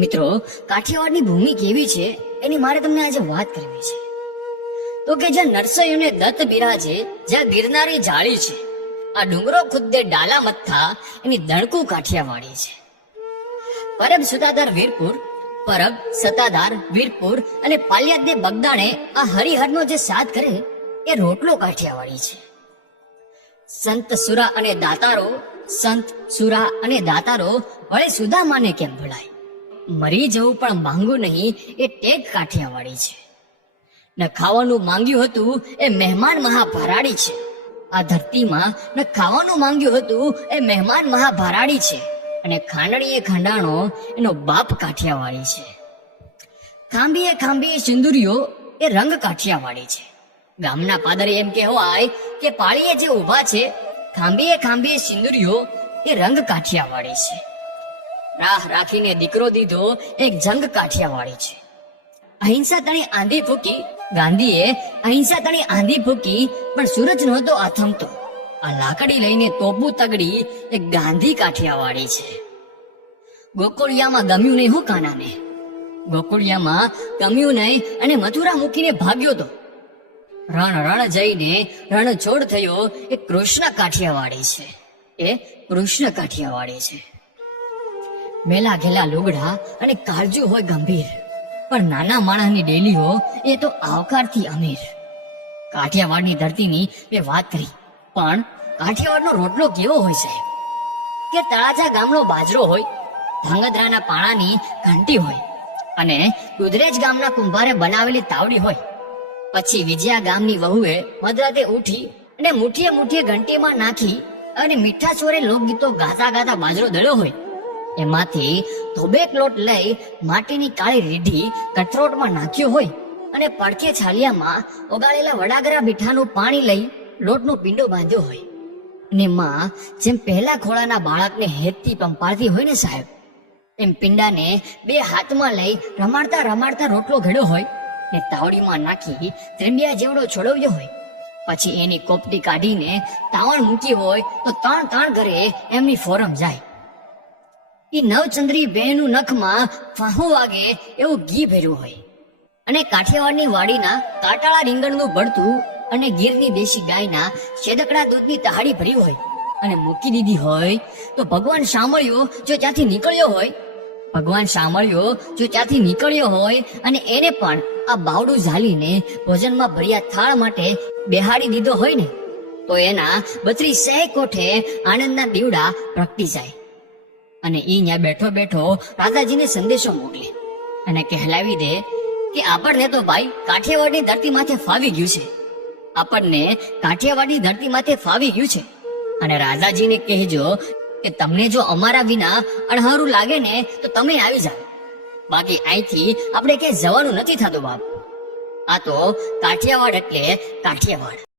મિત્રો, કાઠિયાવાડની ભૂમિ કેવી છે એની મારે તમને આજે વાત કરવી છે. તો કે જ્યાં નરસૈયુને દત્ત બિરાજે, જ્યાં ગિરનારી જાળી છે, આ ડુંગરો ખુદ્દે ડાલા મથ્થા, એની દણકું કાઠિયાવાડી છે. પરબ સતાધાર વીરપુર અને પાલિયાદ ને બગદાણે આ હરિહરનો જે સાથ કરે એ રોટલો કાઠિયાવાડી છે. સંત સુરા અને દાતારો વળે સુદામાને કેમ ભળાય, મરી જવું પણ માંગવું નહીં એ ટેક કાઠિયાવાડી છે. ન ખાવાનું માંગ્યું હતું એ મહેમાન મહાભરાડી છે. આ ધરતીમાં ન ખાવાનું માંગ્યું હતું એ મહેમાન મહાભરાડી છે. અને ખાંડણીએ ખાંડાણો એનો બાપ કાઠિયાવાડી છે. ખાંભીએ સિંદુરીઓ એ રંગ કાઠિયાવાડી છે. ગામના પાદરે એમ કહેવાય કે પાળીએ જે ઊભા છે, ખાંભીએ સિંદુરીઓ એ રંગ કાઠિયાવાડી છે. રાહ રાખીને દીકરો દીધો એક જંગ કાઠિયાવાડી છે. અહિંસા તણી આંધી ફૂકી, ગાંધીએ અહિંસા તણી આંધી ફૂકી, પણ સૂરજ નહોતો આથમતો. આ લાકડી લઈને તોપું તગડી એ ગાંધી કાઠિયાવાડી છે. ગોકુળિયામાં ગમ્યું નહીં હું કાનાને, ગોકુળિયામાં ગમ્યું નહીં અને મથુરા મૂકીને ભાગ્યો તો. રણ જઈને રણ છોડ થયો એ કૃષ્ણ કાઠિયાવાડી છે. એ કૃષ્ણ કાઠિયાવાડી છે. મેલા ઘેલા લુગડા અને કાળજુ હોય ગંભીર, પણ નાના માણસની ડેલીઓ એ તો આવકારથી અમીર. કાઠિયાવાડની ધરતીની મેં વાત કરી, પણ કાઠિયાવાડનો રોટલો કેવો હોય સાહેબ? કે તળાજા ગામનો બાજરો હોય, ધાંગધ્રાના પાણાની ઘંટી હોય, અને દુધરેજ ગામના કુંભારે બનાવેલી તાવડી હોય. પછી વિજયા ગામની વહુએ મધરાતે ઉઠી અને મુઠ્ઠીએ ઘંટીમાં નાખી અને મીઠા ચોરે લોકગીતો ગાતા બાજરો દળ્યો હોય. એમાંથી ધોબેક લોટ લઈ માટીની કાળી રીઢી કઠરોટમાં નાખ્યો હોય, અને પડખે છાલિયામાં ઓગાળેલા વડાગરા મીઠાનું પાણી લઈ લોટનો પીંડો બાંધ્યો હોય. અને માં જેમ પહેલા ખોળાના બાળકને હેતથી પંપાળતી હોય ને સાહેબ, એમ પિંડાને બે હાથમાં લઈ રમાડતા રોટલો ઘડ્યો હોય ને તાવડીમાં નાખી ત્રેંબિયા જેવડો છોડવ્યો હોય. પછી એની કોપટી કાઢીને તાવણ મૂકી હોય તો ત્રણ ઘરે એમની ફોરમ જાય. એ નવચંદ્રી બહેનું નખમાં ફાહું વાગે એવું ઘી ભર્યું હોય, અને કાઠિયાવાડની વાડીના કાટાળા રીંગણનું ભળતું અને ગીરની દેશી ગાયના શેદકડા દૂધની તહાડી ભરી હોય અને મૂકી દીધી હોય. તો ભગવાન સાંભળ્યો જો ત્યાંથી નીકળ્યો હોય અને એને પણ આ બાવડું ઝાલીને ભોજનમાં ભર્યા થાળ માટે બેહાડી દીધો હોય ને, તો એના 32 કોઠે આનંદના દીવડા પ્રગટી જાય. અને ઈ ત્યાં બેઠો રાધાજીને સંદેશો મોકલે અને કહેલાવી દે કે આપણને તો ભાઈ કાઠિયાવાડની ધરતી માથે ફાવી ગયું છે. અને રાધાજીને કહેજો કે તમને જો અમારા વિના અણહારું લાગે ને તો તમે આવી જાઓ, બાકી અહીંથી આપણે ક્યાંય જવાનું નથી થતું બાપ. આ તો કાઠિયાવાડ એટલે કાઠિયાવાડ.